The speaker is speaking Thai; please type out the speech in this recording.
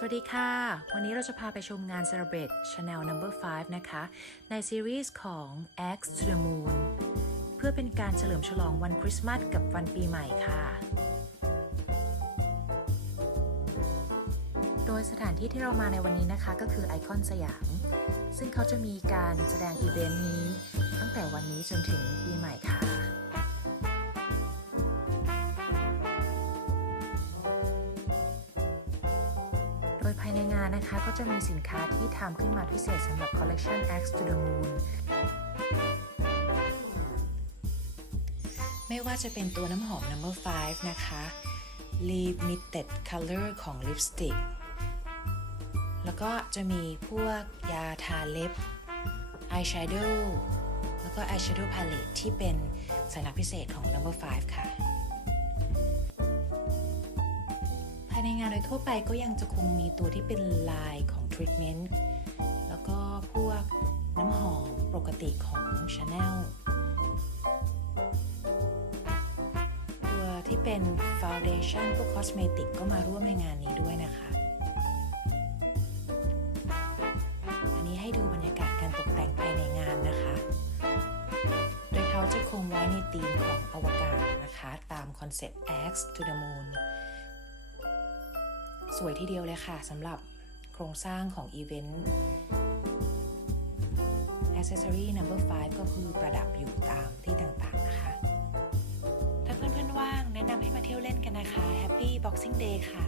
สวัสดีค่ะ วันนี้เราจะพาไปชมงาน Celebrate Chanel Number 5นะคะ ในซีรีส์ของ X to the Moon เพื่อเป็นการเฉลิมฉลองวันคริสต์มาสกับวันปีใหม่ค่ะ โดยสถานที่ที่เรามาในวันนี้นะคะก็คือไอคอนสยาม ซึ่งเขาจะมีการแสดงอีเวนต์นี้ ตั้งแต่วันนี้จนถึงปีใหม่ค่ะ ยภายในงานนะคะ ก็จะมีสินค้าที่ทำขึ้นมาพิเศษสำหรับ Collection X to the Moon ไม่ว่าจะเป็นตัวน้ำหอม Number 5 นะคะ Limited Color ของ Lipstick แล้วก็จะมีพวกยาทาเล็บ Eyeshadow แล้วก็ Eyeshadow Palette ที่เป็นสัญลักษณ์พิเศษของ Number 5 ค่ะายในงานโดยทั่วไปก็ยังจะคงมีตัวที่เป็นลายของทรีทเมนต์แล้วก็พวกน้ำหอมปกติของ Chanel ตัวที่เป็นฟ u n เดชั่นพวกคอสเมติกก็มาร่วมในงานนี้ด้วยนะคะ อันนี้ให้ดูบรรยากาศการตกแต่งภายในงานนะคะ โดยเขาจะคงไว้ในธีมของอวกาศนะคะ ตามคอนเซ็ปต์ X to the Moon สวยทีเดียวเลยค่ะสำหรับโครงสร้างของอีเวนต์ Accessory Number 5 ก็คือประดับอยู่ตามที่ต่างๆนะคะ ถ้าเพื่อนๆว่างแนะนำให้มาเที่ยวเล่นกันนะคะ Happy Boxing Day ค่ะ